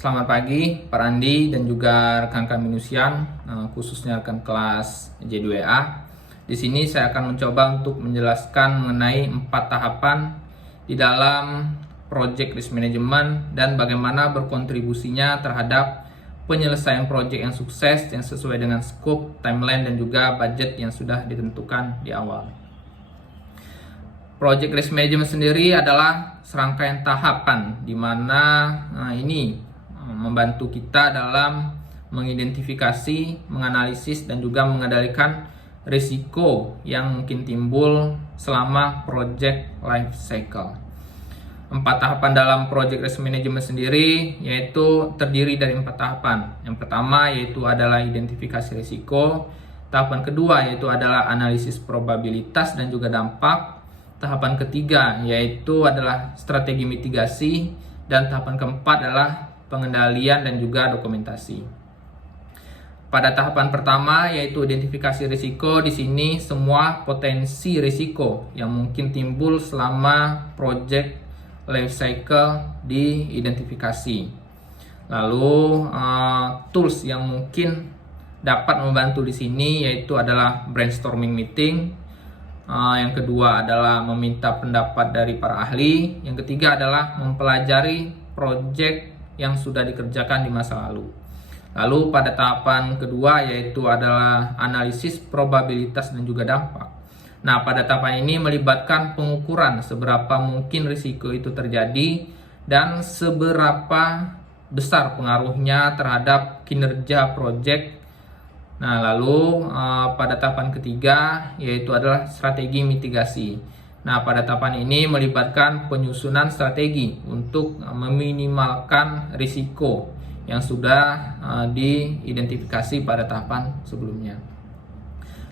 Selamat pagi, Pak Randi dan juga rekan kami Nusian, khususnya rekan kelas J2A. Di sini saya akan mencoba untuk menjelaskan mengenai 4 tahapan di dalam Project Risk Management dan bagaimana berkontribusinya terhadap penyelesaian proyek yang sukses yang sesuai dengan scope, timeline, dan juga budget yang sudah ditentukan di awal. Project Risk Management sendiri adalah serangkaian tahapan di mana ini membantu kita dalam mengidentifikasi, menganalisis, dan juga mengendalikan risiko yang mungkin timbul selama project life cycle. 4 tahapan dalam project risk management sendiri yaitu terdiri dari 4 tahapan. Yang pertama yaitu adalah identifikasi risiko. Tahapan kedua yaitu adalah analisis probabilitas dan juga dampak. Tahapan ketiga yaitu adalah strategi mitigasi, dan tahapan keempat adalah pengendalian dan juga dokumentasi. Pada tahapan pertama yaitu identifikasi risiko, di sini semua potensi risiko yang mungkin timbul selama project life cycle diidentifikasi. Lalu tools yang mungkin dapat membantu di sini yaitu adalah brainstorming meeting. Yang kedua adalah meminta pendapat dari para ahli. Yang ketiga adalah mempelajari project yang sudah dikerjakan di masa lalu. Lalu pada tahapan kedua yaitu adalah analisis probabilitas dan juga dampak. Nah, pada tahapan ini melibatkan pengukuran seberapa mungkin risiko itu terjadi dan seberapa besar pengaruhnya terhadap kinerja proyek. Nah, lalu pada tahapan ketiga yaitu adalah strategi mitigasi. Nah, pada tahapan ini melibatkan penyusunan strategi untuk meminimalkan risiko yang sudah diidentifikasi pada tahapan sebelumnya.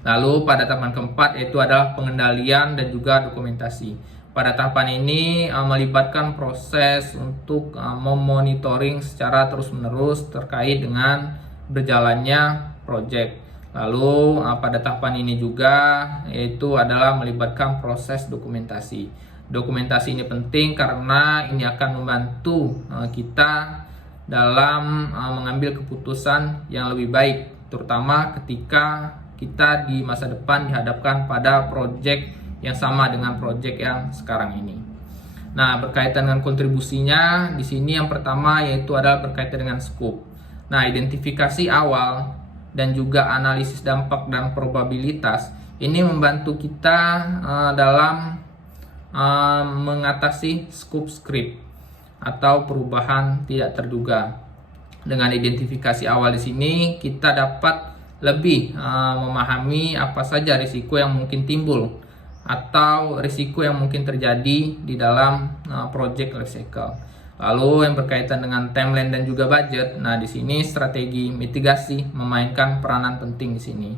Lalu pada tahapan keempat yaitu adalah pengendalian dan juga dokumentasi. Pada tahapan ini melibatkan proses untuk memonitoring secara terus-menerus terkait dengan berjalannya proyek. Lalu pada tahapan ini juga yaitu adalah melibatkan proses dokumentasi. Dokumentasi ini penting karena ini akan membantu kita dalam mengambil keputusan yang lebih baik, terutama ketika kita di masa depan dihadapkan pada proyek yang sama dengan proyek yang sekarang ini. Nah, berkaitan dengan kontribusinya di sini yang pertama yaitu adalah berkaitan dengan scope. Nah, identifikasi awal dan juga analisis dampak dan probabilitas ini membantu kita dalam mengatasi scope creep atau perubahan tidak terduga. Dengan identifikasi awal di sini kita dapat lebih memahami apa saja risiko yang mungkin timbul atau risiko yang mungkin terjadi di dalam project life cycle. Lalu yang berkaitan dengan timeline dan juga budget. Nah, di sini strategi mitigasi memainkan peranan penting di sini.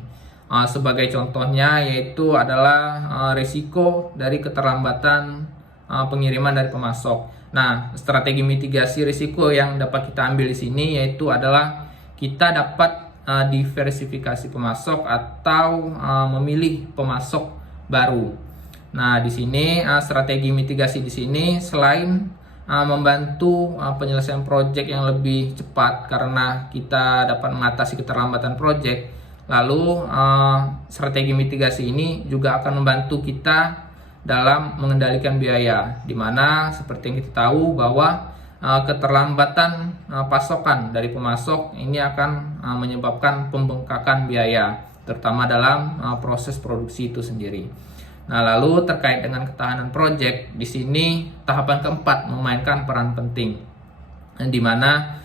Sebagai contohnya yaitu adalah risiko dari keterlambatan pengiriman dari pemasok. Nah, strategi mitigasi risiko yang dapat kita ambil di sini yaitu adalah kita dapat diversifikasi pemasok atau memilih pemasok baru. Nah, di sini strategi mitigasi di sini selain membantu penyelesaian proyek yang lebih cepat karena kita dapat mengatasi keterlambatan proyek. Lalu strategi mitigasi ini juga akan membantu kita dalam mengendalikan biaya, di mana seperti yang kita tahu bahwa keterlambatan pasokan dari pemasok ini akan menyebabkan pembengkakan biaya, terutama dalam proses produksi itu sendiri. Nah, lalu terkait dengan ketahanan proyek, di sini tahapan keempat memainkan peran penting, di mana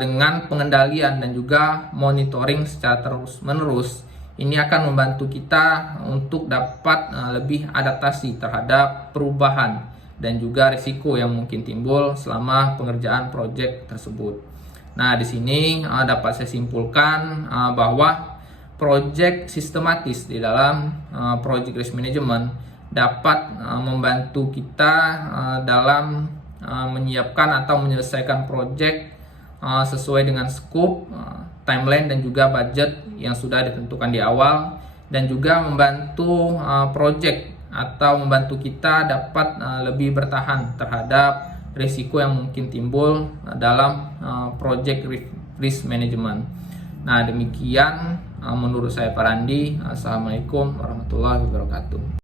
dengan pengendalian dan juga monitoring secara terus-menerus ini akan membantu kita untuk dapat lebih adaptasi terhadap perubahan dan juga risiko yang mungkin timbul selama pengerjaan proyek tersebut. Nah, di sini dapat saya simpulkan bahwa proyek sistematis di dalam project risk management dapat membantu kita dalam menyiapkan atau menyelesaikan proyek sesuai dengan scope, timeline, dan juga budget yang sudah ditentukan di awal, dan juga membantu proyek atau membantu kita dapat lebih bertahan terhadap risiko yang mungkin timbul dalam project risk management. Nah, demikian menurut saya Pak Randi. Assalamualaikum warahmatullahi wabarakatuh.